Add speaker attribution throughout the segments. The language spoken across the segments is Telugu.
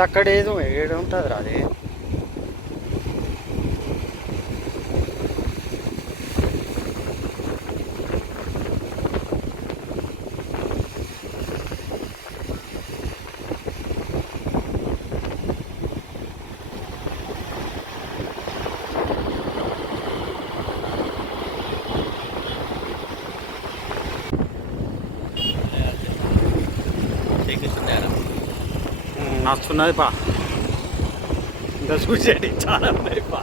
Speaker 1: అక్కడ ఏదో ఏడు ఉంటుంది రాదే అది. ఉమ్, నచ్చున్నది పా. ఇంకా చూసేది చాలా ఉన్నాయి పా.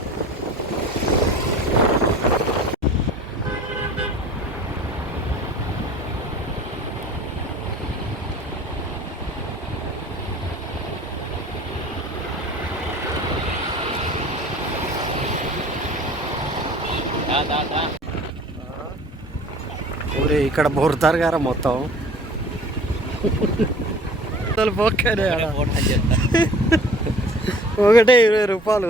Speaker 1: ఊరే ఇక్కడ బొరుతారు గారా మొత్తం. అసలు బొక్కనే ఆడ. ఒకటే ఇరవై రూపాయలు.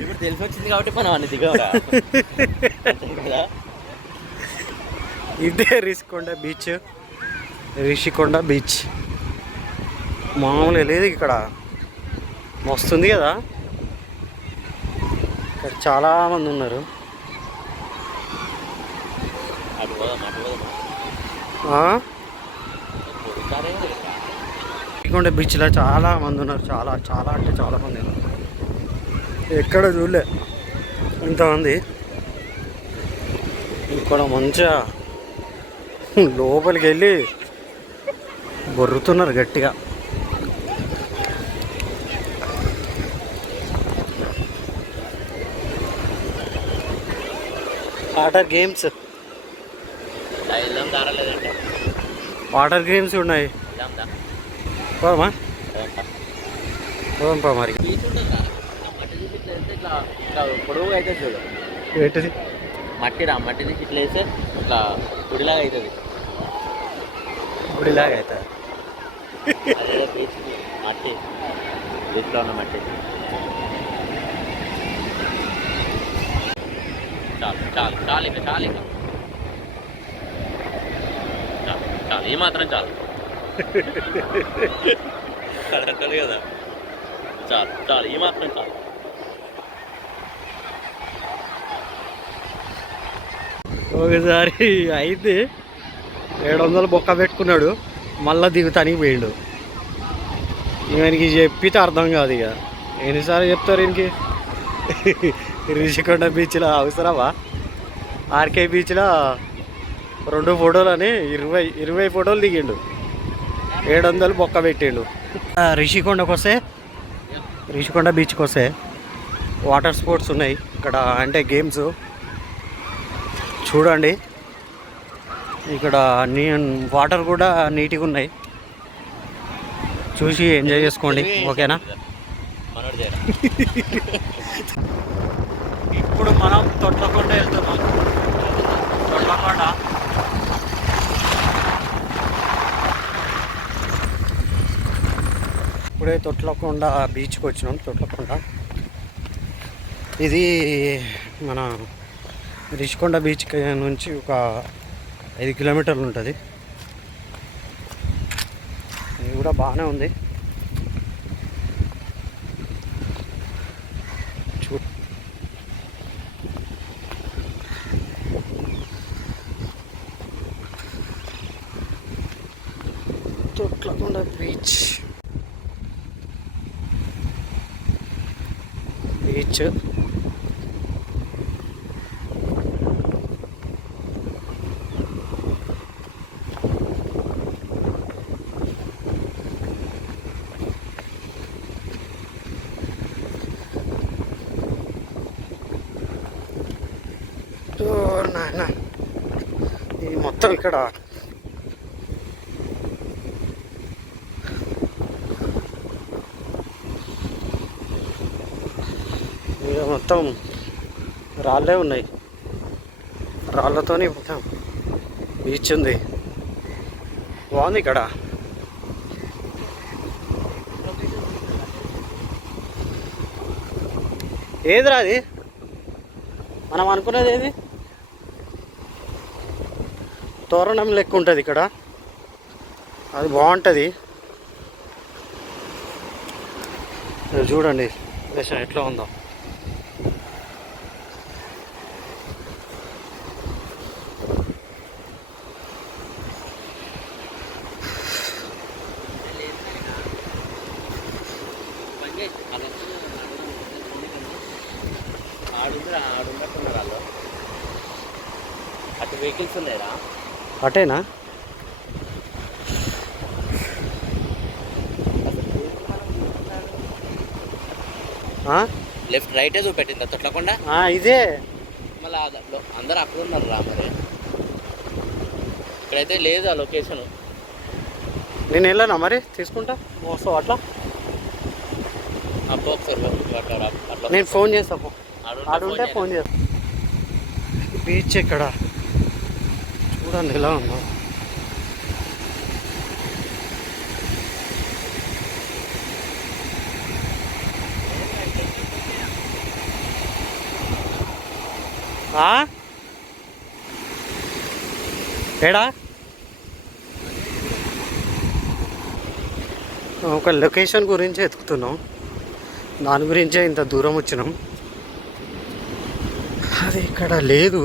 Speaker 2: ఇప్పుడు తెలిసి వచ్చింది కాబట్టి మనం అన్ని దిగవరా? కదా?
Speaker 1: ఇదే రిషికొండ బీచ్. రిషికొండ బీచ్. మామూలుగా లేదు ఇక్కడ. మస్తుంది కదా? ఇక్కడ చాలా మంది ఉన్నారు.
Speaker 2: అటు
Speaker 1: రిషికొండ బీచ్లో చాలా మంది ఉన్నారు. చాలా చాలా అంటే చాలా మంది. ఎక్కడ చూడలే. ఇంతమంది. ఇక్కడ మంచిగా లోపలికి వెళ్ళి బొర్రుతున్నారు గట్టిగా. Water games. వాటర్ గేమ్స్ ఉన్నాయి. పోమా పోదాం పా మరి.
Speaker 2: పొడవుగా అయితే చూడు
Speaker 1: ఏంటిది?
Speaker 2: మట్టి రా మట్టి తీసి ఇట్లా వేస్తే ఇట్లా గుడిలాగా అవుతుంది.
Speaker 1: గుడిలాగా అవుతా
Speaker 2: అదే బీచ్ మట్టి. బీచ్లో ఉన్న మట్టి. చాలు చాలు చాలు ఇక చాలు ఇక. చాలు చాలు ఈ మాత్రం చాలు. అంటారు కదా. చాలు చాలు ఈ మాత్రం చాలు.
Speaker 1: ఒకసారి అయితే ఏడు వందలు బొక్క పెట్టుకున్నాడు మళ్ళీ దిగుతానికి పోయిండు. ఈయనకి చెప్పితే అర్థం కాదు ఇక. ఎన్నిసార్లు చెప్తారు ఈయనకి రిషికొండ బీచ్లో అవసరమా? ఆర్కే బీచ్లో రెండు ఫోటోలు అని ఇరవై ఇరవై ఫోటోలు దిగిండు. ఏడు వందలు బొక్క పెట్టిండు. రిషికొండకు వస్తే రిషికొండ బీచ్కి వస్తే వాటర్ స్పోర్ట్స్ ఉన్నాయి. ఇక్కడ అంటే గేమ్స్. చూడండి. ఇక్కడ నీ వాటర్ కూడా నీట్గా ఉన్నాయి. చూసి ఎంజాయ్ చేసుకోండి. ఓకేనా? ఇప్పుడు మనం తొట్లకొండ వెళ్తున్నాం. తొట్లకొండ ఇప్పుడే తొట్లకొండ బీచ్కి వచ్చినాం తొట్లకొండ. ఇది మన రిషికొండ బీచ్ నుంచి ఒక ఐదు కిలోమీటర్లు ఉంటుంది. ఇది కూడా బాగానే ఉంది. చూ తొట్లకొండ బీచ్. బీచ్ ఓ నాయన ఇది మొత్తం ఇక్కడ ఇది మొత్తం రాళ్ళే ఉన్నాయి. రాళ్ళతోనే మొత్తం బీచ్ ఉంది. బాగుంది ఇక్కడ. ఏదిరా అది? మనం అనుకునేది ఏది? తోరణం లెక్క ఉంటుంది ఇక్కడ. అది బాగుంటుంది. చూడండి. దేశం ఎట్లా ఉందో
Speaker 2: ఆడుందిరా ఆడున్నట్టున్నారు వాళ్ళు అటు వెహికల్స్ ఉన్నాయిరా
Speaker 1: అటేనా?
Speaker 2: లెఫ్ట్ రైటే చూపెట్టింది తొట్లకుండా?
Speaker 1: ఇదే.
Speaker 2: మళ్ళీ అందరు అక్కడ ఉన్నారు రా మరి. ఇక్కడైతే లేదు ఆ లొకేషన్
Speaker 1: నేను వెళ్ళానా మరి? తీసుకుంటా? వస్తావు అట్లా?
Speaker 2: అబ్బో ఒకసారి అట్లా.
Speaker 1: నేను ఫోన్ చేస్తా పో.
Speaker 2: ఆడుంటే
Speaker 1: ఆడుంటే
Speaker 2: ఫోన్
Speaker 1: ఫోన్ చేస్తా. బీచ్ ఎక్కడ? చూడండి ఎలా ఉందో ఏడా? ఒక లొకేషన్ గురించి వెతుకుతున్నాం. దాని గురించే ఇంత దూరం వచ్చినాం. అది ఇక్కడ లేదు.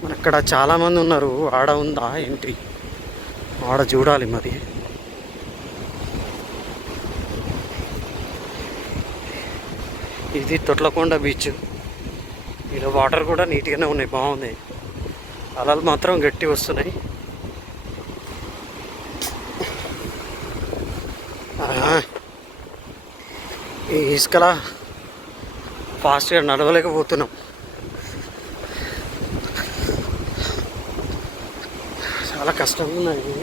Speaker 1: మన ఇక్కడ చాలామంది ఉన్నారు. ఆడ ఉందా ఏంటి? ఆడ చూడాలి మరి. ఇది తొట్లకొండ బీచ్. ఇక్కడ వాటర్ కూడా నీట్గానే ఉన్నాయి. బాగుంది అలలు మాత్రం గట్టి వస్తున్నాయి. ఈ ఇసుకలా ఫాస్ట్గా నడవలేకపోతున్నాం. చాలా కష్టంగా ఉన్నది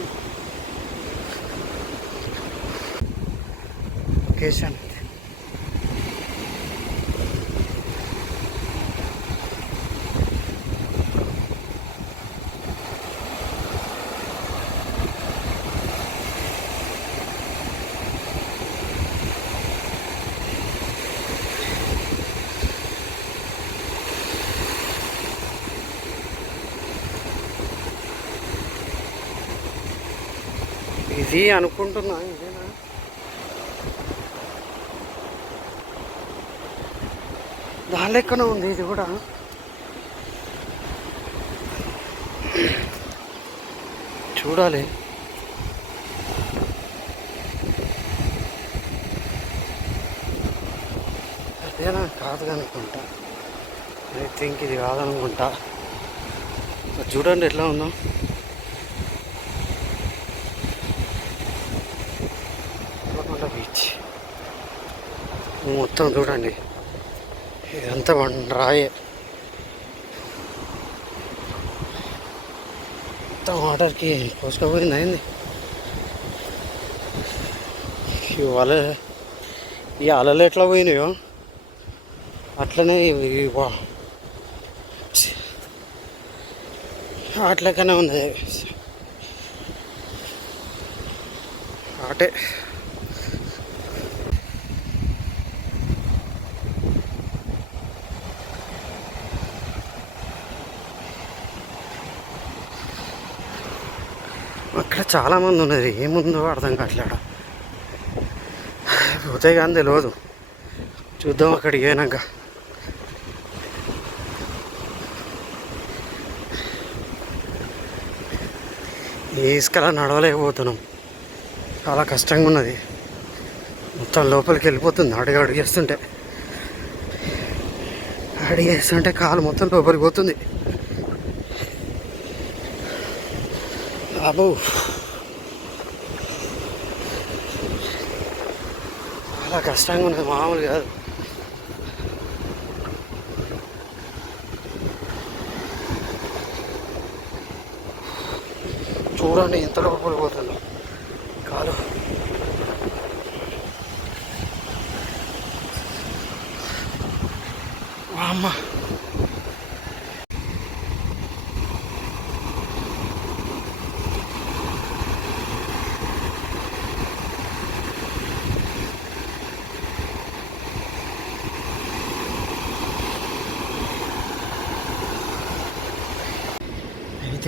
Speaker 1: లొకేషన్ ఇది అనుకుంటున్నా ఇదేనా? దాని లెక్కన ఉంది ఇది కూడా. చూడాలి. అదేనా? కాదు అనుకుంటా. ఐ థింక్ ఇది కాదనుకుంటా. అది చూడండి ఎట్లా ఉందో కొలకొండ బీచ్ మొత్తం చూడండి. ఇదంతా రాయే. మొత్తం వాటర్కి కోసుకపోయింది అయింది. ఈ వల ఈ అలలు ఎట్లా పోయినాయో అట్లనే ఇవి అట్లకనే ఉంది. అటే చాలామంది ఉన్నది. ఏముందో అర్థం కావట్లేడు? పోతే కానీ తెలియదు చూద్దాం అక్కడికి పోయినాక. ఈ నడవలేకపోతున్నాం. చాలా కష్టంగా ఉన్నది. మొత్తం లోపలికి వెళ్ళిపోతుంది. అడుగు అడిగేస్తుంటే అడిగేస్తుంటే కాలు మొత్తం లోపలికి పోతుంది. అబ్బో. చాలా కష్టంగా ఉన్నది మామూలు కాదు. చూడండి ఎంత లోపలికి పోతుందో.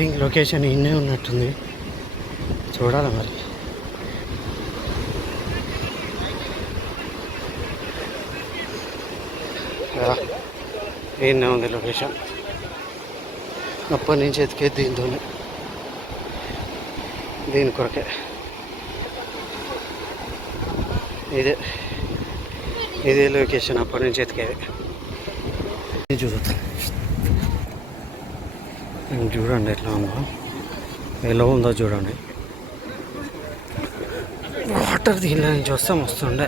Speaker 1: షూటింగ్ లొకేషన్ ఇన్నే ఉన్నట్టుంది. చూడాలి మరి. ఏనే ఉంది లొకేషన్ అప్పటి నుంచి ఎతికే దీంతో దీని కొరకే. ఇదే ఇదే లొకేషన్ అప్పటి నుంచి ఎతికేది. చూద్దాం చూడండి ఎట్లా ఉందో. ఎలా ఉందో చూడండి. వాటర్ దీనిలో నుంచి వస్తే వస్తుండే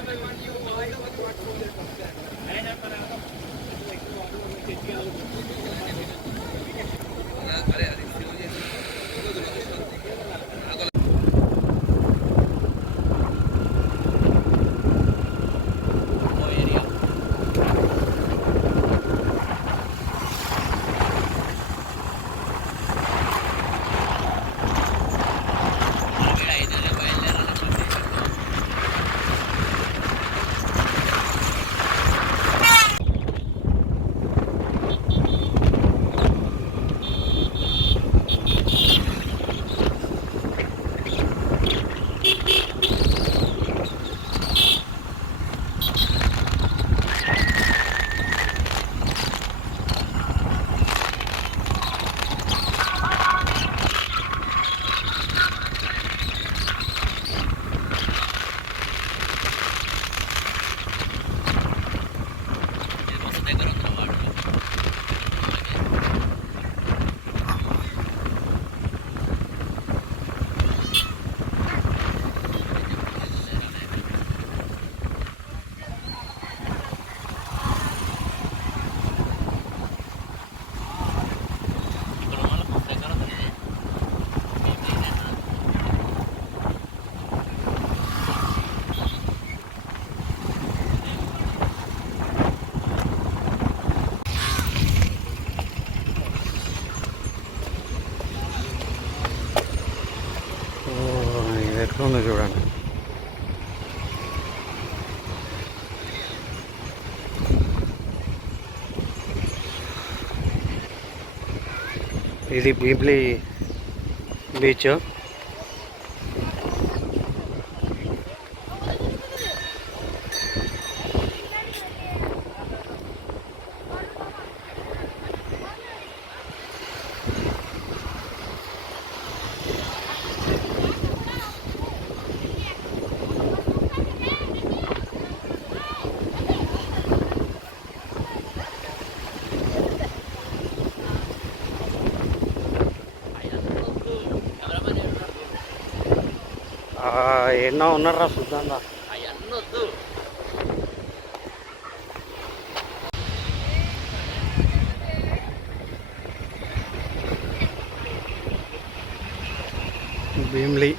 Speaker 1: ఓ, ఇది ఎట్లా ఉందో చూడండి ఇది బీబ్లీ బీచ్ ఆ, ఎన్నో ఉన్నారా
Speaker 2: అవన్నీ వద్దు
Speaker 1: భీమ్లీ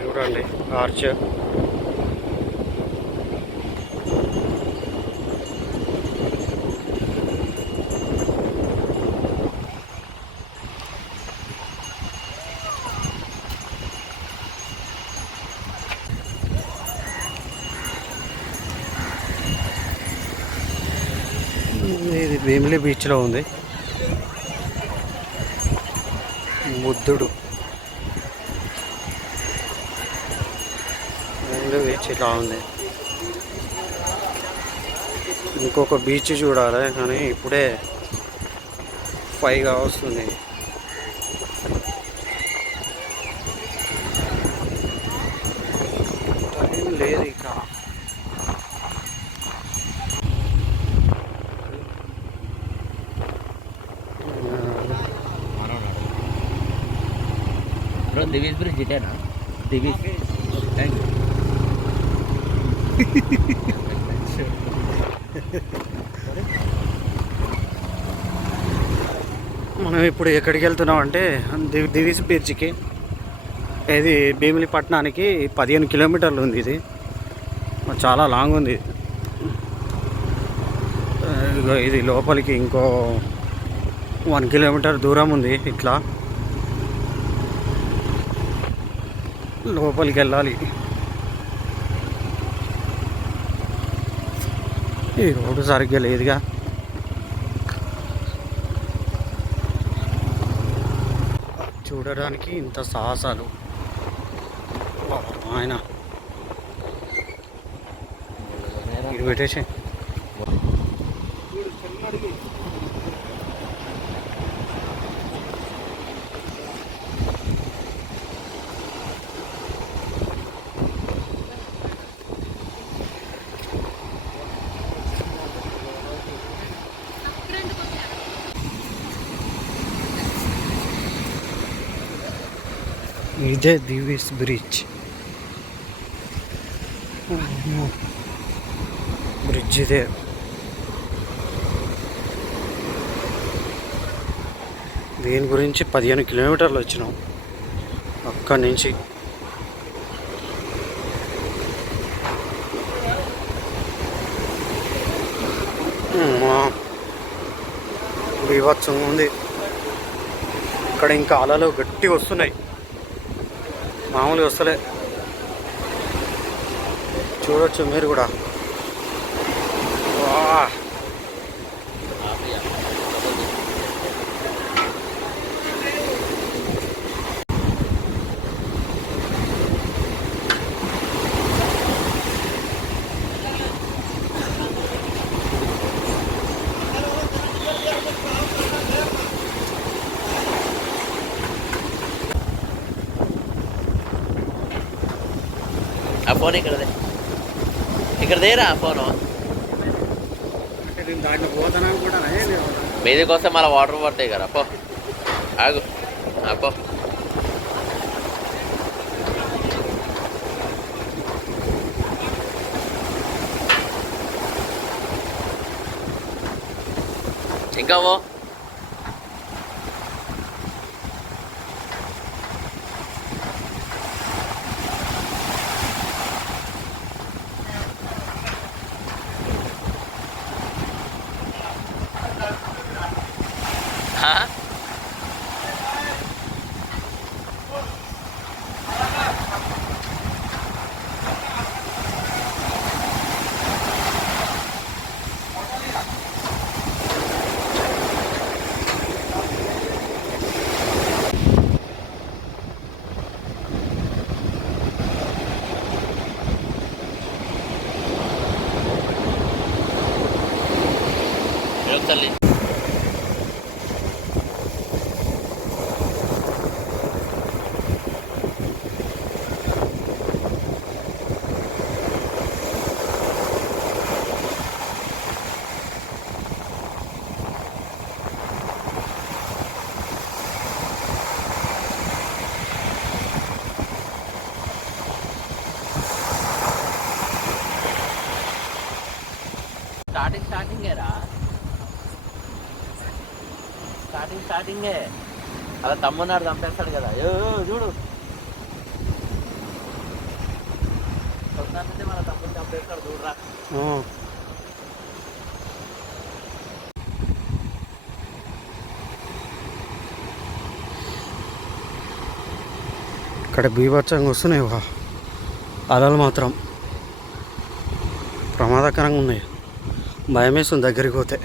Speaker 1: చూడండి ఆర్చ్. ఇది బీచ్లో ఉంది. బుద్ధుడు. భీమిలి బీచ్ ఇలా ఉంది. ఇంకొక బీచ్ చూడాలి కానీ ఇప్పుడే ఫైవ్గా వస్తుంది టైం లేదు ఇక
Speaker 2: బ్రో దివీస్ బ్రిడ్జ్ ఇటేనా? దివీస్ థ్యాంక్ యూ
Speaker 1: మనం ఇప్పుడు ఎక్కడికి వెళ్తున్నాం అంటే దివి బ్రిడ్జ్కి. ఇది భీమిలిపట్నానికి పదిహేను కిలోమీటర్లు ఉంది ఇది. చాలా లాంగ్ ఉంది. ఇది లోపలికి ఇంకో వన్ కిలోమీటర్ దూరం ఉంది ఇట్లా. లోపలికి వెళ్ళాలి. ఈ రోడ్డు సరిగ్గా లేదుగా. చూడడానికి ఇంత సాహసాలు. ఆయన. ఇది పెట్టేసి ఇదే దివీస్ బ్రిడ్జ్. బ్రిడ్జ్ ఇదే. దీని గురించి పదిహేను కిలోమీటర్లు వచ్చినాం. అక్కడి నుంచి. బీభత్సంగా ఉంది. ఇక్కడ ఇంకా అలలు గట్టి వస్తున్నాయి. మామూలుగా వస్తలే. చూడొచ్చు మీరు కూడా వా
Speaker 2: ఆ ఫోన్ ఇక్కడదే. ఇక్కడ దేరా ఆ ఫోను?
Speaker 1: దాంట్లో పోతానని కూడా
Speaker 2: వస్తే మళ్ళీ వాటర్ పడతాయి కదా అప్పో ఆగు. ఇంకా పో. ఇంకా పో హా? ఇక్కడ ఒకసారి లే. స్టార్టింగ్ స్టార్టింగే రా స్టార్టింగే అలా తమ్మున్నాడు చంపేస్తాడు కదా. ఏ చూడు. వస్తానంటే మన తమ్ముడు చంపేస్తాడు చూడరా.
Speaker 1: ఇక్కడ బీభత్సంగా వస్తున్నాయి వా. అలలు మాత్రం ప్రమాదకరంగా ఉన్నాయి. భయం వేస్తుంది దగ్గరికి పోతే.